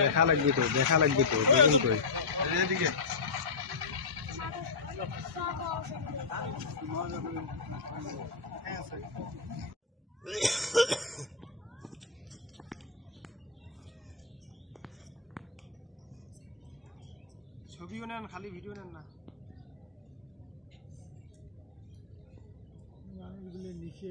দেখা লাগবে তো দেখুন কই ছবিও নেন খালি ভিডিও নেন না নিচে